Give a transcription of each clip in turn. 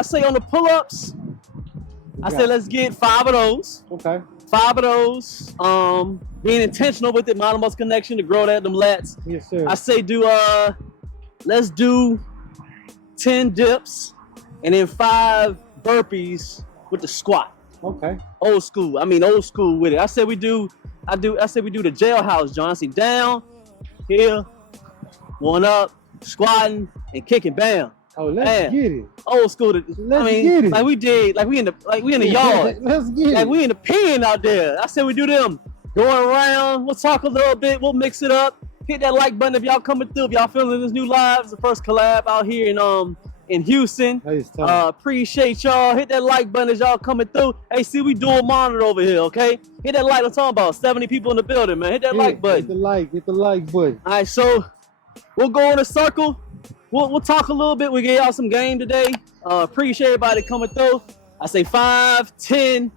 I say on the pull-ups, I say let's get 5 of those. Okay. 5 of those. Being intentional with it, mind muscle connection to grow them lats. Yes, sir. I say let's do 10 dips and then 5 burpees with the squat. Okay. Old school. I mean old school with it. I say we do the jailhouse, John. I say down, here, one up, squatting and kicking, bam. Oh, let's get it. Old school. Get it. Like we in the yard. Let's get it. Like we in the pen out there. I said we do them going around. We'll talk a little bit. We'll mix it up. Hit that like button if y'all coming through. If y'all feeling this new live, it's the first collab out here in Houston. Appreciate y'all. Hit that like button as y'all coming through. Hey, see, we dual monitor over here, okay? Hit that like. I'm talking about 70 people in the building, man. Hit that like button. Hit the like button. All right, so we'll go in a circle. We'll talk a little bit. We gave y'all some game today. Appreciate everybody coming through. I say 5, 10,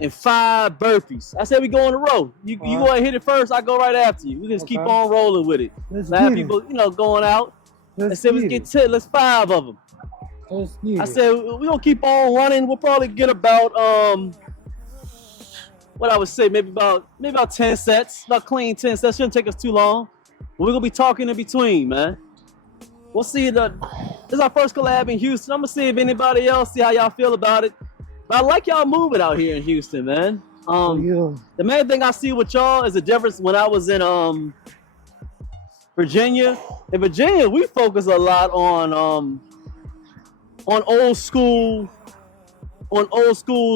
and 5 burpees. I say we go in a row. You go ahead and hit it first. I go right after you. We just keep on rolling with it. Let's have people, going out. I said let's get 10. Let's 5 of them. I said we're gonna keep on running. We'll probably get about what I would say, maybe about 10 sets. About clean 10 sets. Shouldn't take us too long. But we're gonna be talking in between, man. We'll see. This is our first collab in Houston. I'm gonna see if anybody else, see how y'all feel about it. But I like y'all moving out here in Houston, man. The main thing I see with y'all is the difference when I was in Virginia. In Virginia, we focus a lot on old school,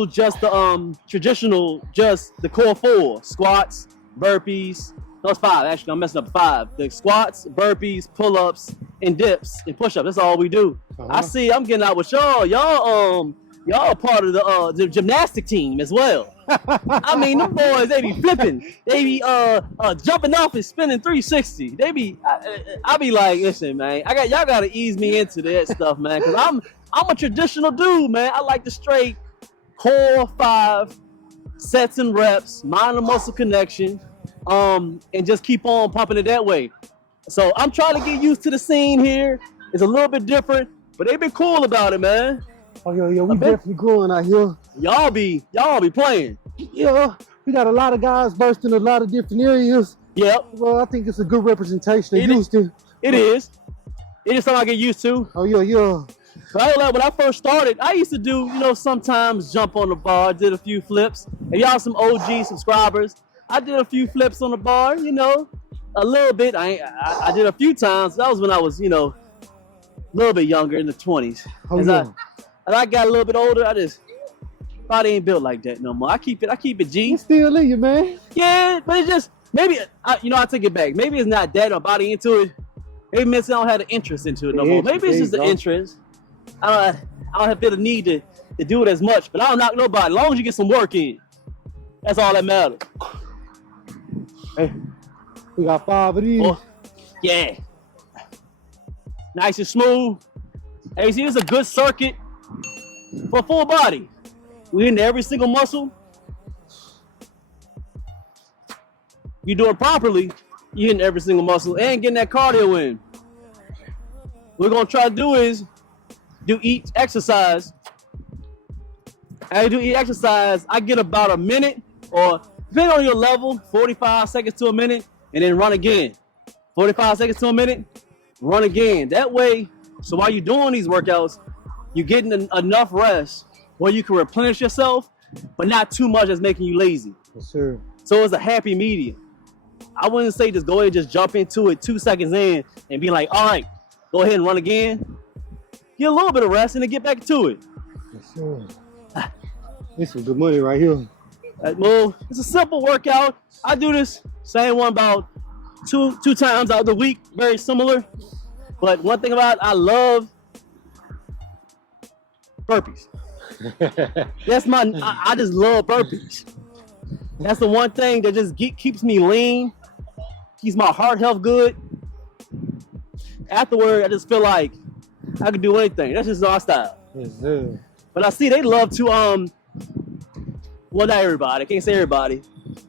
just the traditional, just the core 4: squats, burpees. Those 5, actually, I'm messing up 5. The squats, burpees, pull-ups, and dips, and push-ups. That's all we do. I see I'm getting out with y'all. Y'all are part of the gymnastic team as well. I mean, them boys, they be flipping. They be jumping off and spinning 360. They be, I be like, listen, man, y'all gotta ease me into that stuff, man, because I'm a traditional dude, man. I like the straight core 5 sets and reps, mind and muscle connection. And just keep on pumping it that way. So I'm trying to get used to the scene here. It's a little bit different, but they been cool about it, man. Oh, yo, we definitely growing out here. Y'all be playing. Yeah, we got a lot of guys bursting in a lot of different areas. Yep. Well, I think it's a good representation of Houston. It is. It is something I get used to. Oh, yeah. When I first started, I used to do, sometimes jump on the bar, did a few flips. And y'all some OG subscribers. I did a few flips on the bar, a little bit. I did a few times. That was when I was, a little bit younger, in the 20s. As I got a little bit older, I just body ain't built like that no more. I keep it G. You still in you, man. Yeah, but it's just maybe I take it back. Maybe it's not that or body into it. Maybe I don't have the interest into it no more. Maybe it's just the interest. I don't feel the need to do it as much. But I don't knock nobody. As long as you get some work in, that's all that matters. Hey, we got 5 of these. Yeah. Nice and smooth. Hey, see, this is a good circuit for full body. We're into every single muscle. You do it properly, you're hitting every single muscle and getting that cardio in. What we're gonna try to do is do each exercise. As I do each exercise, I get about a minute, or depending on your level, 45 seconds to a minute, and then run again. 45 seconds to a minute, run again. That way, so while you're doing these workouts, you're getting enough rest where you can replenish yourself, but not too much that's making you lazy. Yes, sir. So it's a happy medium. I wouldn't say just go ahead and just jump into it 2 seconds in and be like, all right, go ahead and run again. Get a little bit of rest and then get back to it. Yes, sir. This is good money right here. It's a simple workout. I do this same one about two times out of the week, very similar. But one thing about it, I love burpees. That's I just love burpees. That's the one thing that just keeps me lean, keeps my heart health good. Afterward, I just feel like I can do anything. That's just our style. Yes, sir. But I see they love to well, not everybody. I can't say everybody,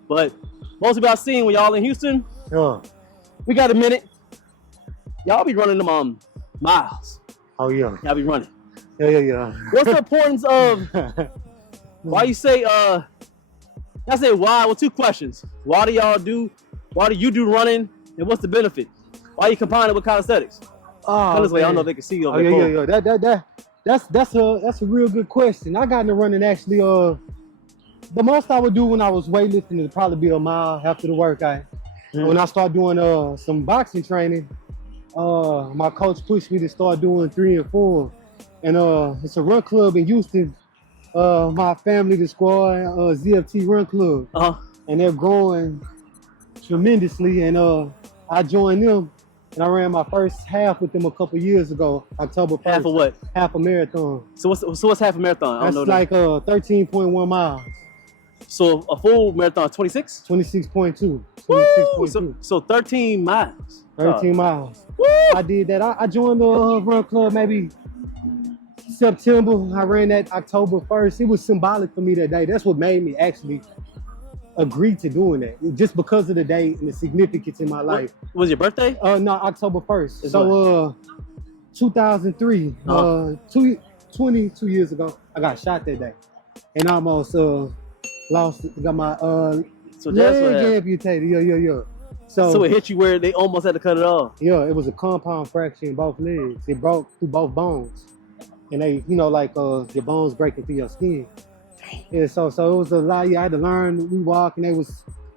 but most people I've seen when y'all in Houston, we got a minute. Y'all be running them miles. Oh yeah. Y'all be running. Yeah. What's the importance of why you say I say why? Well, two questions. Why do you do running, and what's the benefit? Why you combine it with calisthenics? Honestly, I don't know if they can see you over there. That's a real good question. I got into running actually. The most I would do when I was weightlifting would probably be a mile after the workout. When I started doing some boxing training, my coach pushed me to start doing 3 and 4. And it's a run club in Houston. My family, the squad, ZFT Run Club. And they're growing tremendously. And I joined them. And I ran my first half with them a couple years ago, October 1st. Half of what? Half a marathon. So what's half a marathon? That's like 13.1 miles. So a full marathon, 26? 26.2. 26.2. So 13 miles. 13 miles. Woo! I did that. I joined the run club maybe September. I ran that October 1st. It was symbolic for me that day. That's what made me actually agree to doing that. Just because of the day and the significance in my life. What was your birthday? No, October 1st. It's so 2003, 22 years ago, I got shot that day. And I almost got my leg amputated. Yeah. So it hit you where they almost had to cut it off. Yeah, it was a compound fracture in both legs. It broke through both bones. And they, like your bones breaking through your skin. Yeah, so it was a lot. Yeah, I had to learn. We walk, and I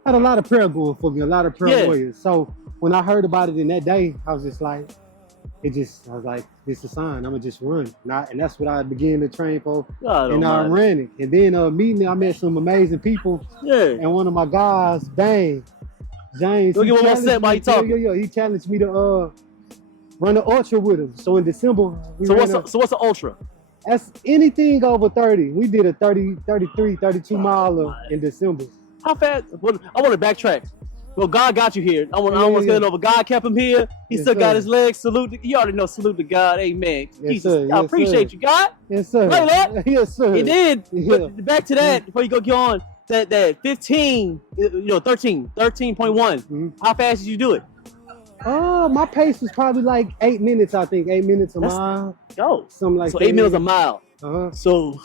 had a lot of prayer going for me, a lot of prayer warriors. So when I heard about it in that day, I was just like, I was like, this is a sign. I'm gonna just run, and that's what I began to train for. And I ran it. And then meeting, I met some amazing people. Yeah. And one of my guys, James. We'll give one more set while you talking. Yeah. He challenged me to run the ultra with him. So in December, what's the ultra? That's anything over 30. We did a 30, 33, 32 miler in December. How fast? I want to backtrack. Well, God got you here. I want to get it over. God kept him here. He still got his legs. Salute. You already know. Salute to God. Amen. Jesus. I appreciate you, God. Yes, sir. Like that. Yes, sir. He did. Yeah. But back to that before you get on. That 15, 13.1. How fast did you do it? My pace was probably like 8 minutes, I think. 8 minutes a mile. Something like that. So 8 minutes a mile. So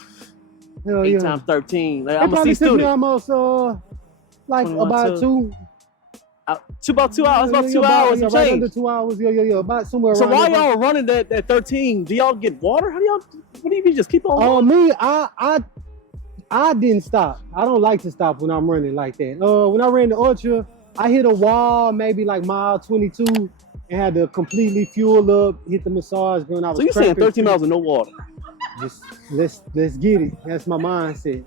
8 times 13. Like, I'm a C student. Me almost like about 2. About 2 hours. About 2 hours and right change. under 2 hours. Yeah. About somewhere around. So while y'all running that 13, do y'all get water? What do you mean? Just keep on? Me, I didn't stop. I don't like to stop when I'm running like that. When I ran the ultra, I hit a wall maybe like mile 22 and had to completely fuel up, hit the massage gun. So you're saying 13 miles with no water? Just let's get it. That's my mindset.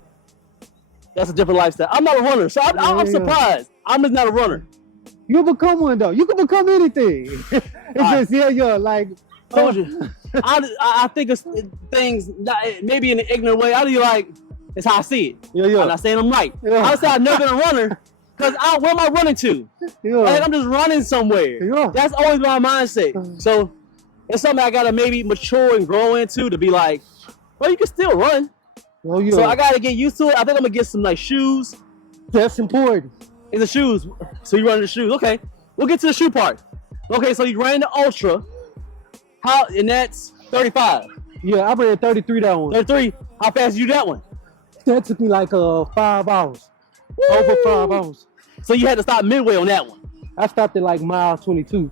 That's a different lifestyle. I'm not a runner, so I'm surprised. I'm just not a runner. You'll become one though. You can become anything. It's just like. Told you. I think it's things maybe in an ignorant way. I do like. It's how I see it. I'm not saying I'm right. I would say I've never been a runner because where am I running to? Like, I'm just running somewhere. That's always my mindset. So it's something I gotta maybe mature and grow into to be like, well, you can still run. So I gotta get used to it. I think I'm gonna get some like shoes. That's important. It's the shoes. So you run the shoes. Okay, we'll get to the shoe part. Okay, so you ran the ultra. And that's 35. Yeah, I ran 33 that one. 33. How fast did you do that one? That took me like 5 hours. Woo! Over 5 hours. So you had to stop midway on that one. I stopped at like mile 22.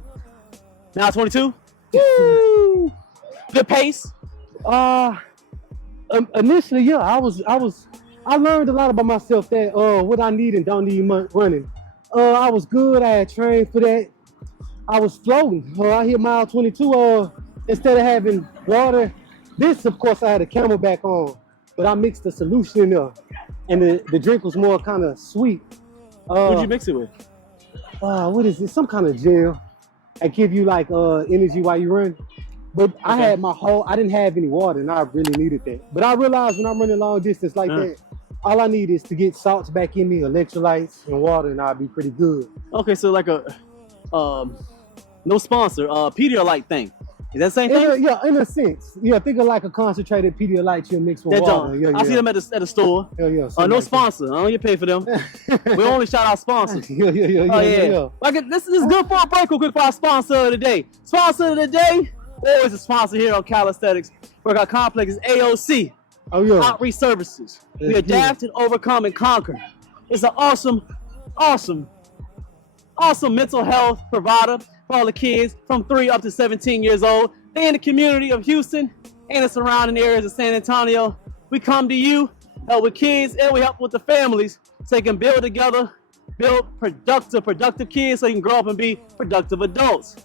Mile 22? Woo! Good pace? Initially, yeah, I learned a lot about myself that what I need and don't need much running. I was good. I had trained for that. I was floating. I hit mile 22. Instead of having water, this, of course, I had a Camelback on, but I mixed the solution in there, and the drink was more kind of sweet. What'd you mix it with? What is it? Some kind of gel. I give you like energy while you run. But okay. I didn't have any water, and I really needed that. But I realized when I'm running long distance like that, all I need is to get salts back in me, electrolytes and water, and I'll be pretty good. Okay, so like a no sponsor, Pedialyte thing. Is that the same thing? Yeah, in a sense. Yeah, think of like a concentrated Pedialyte you mix with that water. I see them at the store. Yeah. No like sponsor. I don't get paid for them. We only shout out sponsors. Yeah. Like this is good for a break real quick for our sponsor of the day. Sponsor of the day, always a sponsor here on Calisthenics. workout complex is AOC. Oh yeah. Outreach Services. We Let's adapt and overcome and conquer. It's an awesome mental health provider for all the kids from 3 up to 17 years old. They in the community of Houston and the surrounding areas of San Antonio. We come to you, help with kids, and we help with the families so they can build together, build productive kids so you can grow up and be productive adults.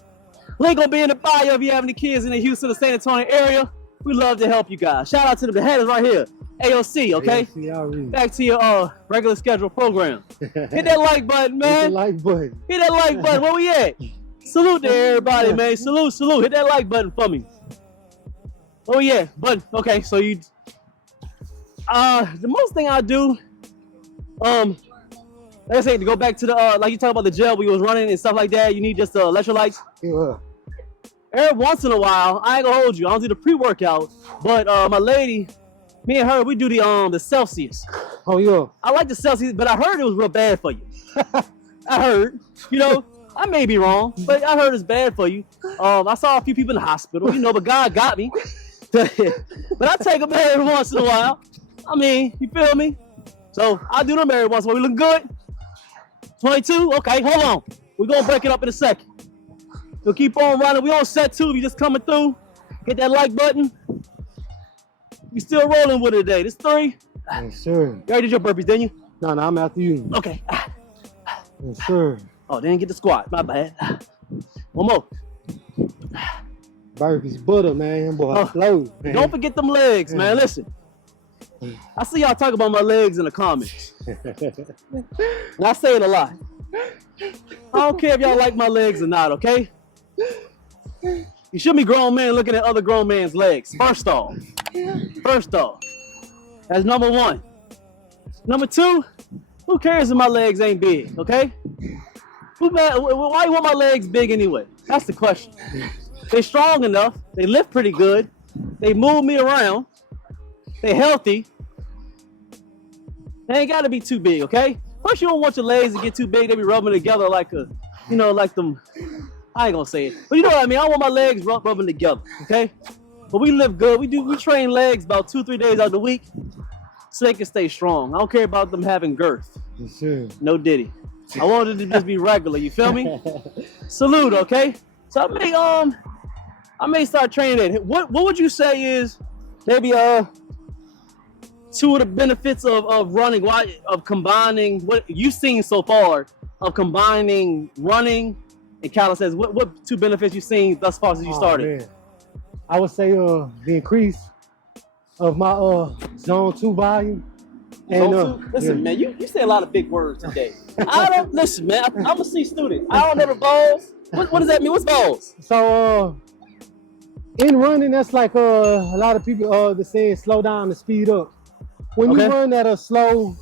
Link will be in the bio if you have any kids in the Houston or San Antonio area. We love to help you guys. Shout out to the headers right here. AOC, okay? AOC, back to your regular scheduled program. Hit that like button, man. Hit the like button. Hit that like button. Where we at? Salute to everybody, man. Salute. Hit that like button for me. Oh yeah, button. Okay, so you the most thing I do, like I said, to go back to the like you talk about the gel we was running and stuff like that, you need just the electrolytes. Yeah. Every once in a while, I ain't gonna hold you, I don't do the pre-workout, but my lady, me and her, we do the Celsius. Oh yeah. I like the Celsius, but I heard it was real bad for you. I heard, you know, I may be wrong, but I heard it's bad for you. I saw a few people in the hospital, you know, but God got me. But I take them every once in a while. I mean, you feel me? So I do them every once in a while. We look good? 22? Okay, hold on. We're gonna break it up in a second. So keep on running. We on set 2. If you just coming through, hit that like button. We still rolling with it today. This 3. Yes, sir. You already did your burpees, didn't you? No, I'm after you. Okay. Yes, sir. Oh, didn't get the squat. My bad. One more. Burpees butter, man. Boy, flow, man. Don't forget them legs, man. Listen. I see y'all talk about my legs in the comments. And I say it a lot. I don't care if y'all like my legs or not, okay? You shouldn't be grown men looking at other grown men's legs. First off, that's number 1. Number 2, who cares if my legs ain't big, okay? Why you want my legs big anyway? That's the question. They strong enough, they lift pretty good, they move me around, they healthy. They ain't gotta be too big, okay? First, you don't want your legs to get too big, they be rubbing together like a, you know, like them, I ain't gonna say it, but you know what I mean? I want my legs rubbing together, okay? But we live good, we train legs about 2-3 days out of the week so they can stay strong. I don't care about them having girth. Yes, sir. No diddy. I want it to just be regular, you feel me? Salute, okay? So I may start training it. What would you say is maybe 2 of the benefits of running, of combining what you've seen so far of combining running and calisthenics? What 2 benefits you've seen thus far since you started? Man. I would say the increase of my zone 2 volume. And, listen, man, you say a lot of big words today. I don't listen, man. I'm a C student. I don't know the balls. What does that mean? What's balls? So in running, that's like a lot of people they say slow down and speed up. When you run at a slow,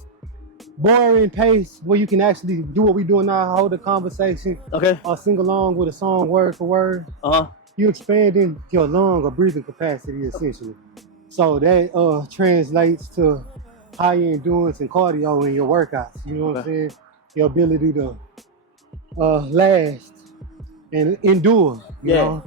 boring pace where you can actually do what we're doing now, hold a conversation, or sing along with a song word for word, you're expanding your lung or breathing capacity essentially. So that translates to higher endurance and cardio in your workouts. You know what I'm saying? Your ability to last and endure. You know?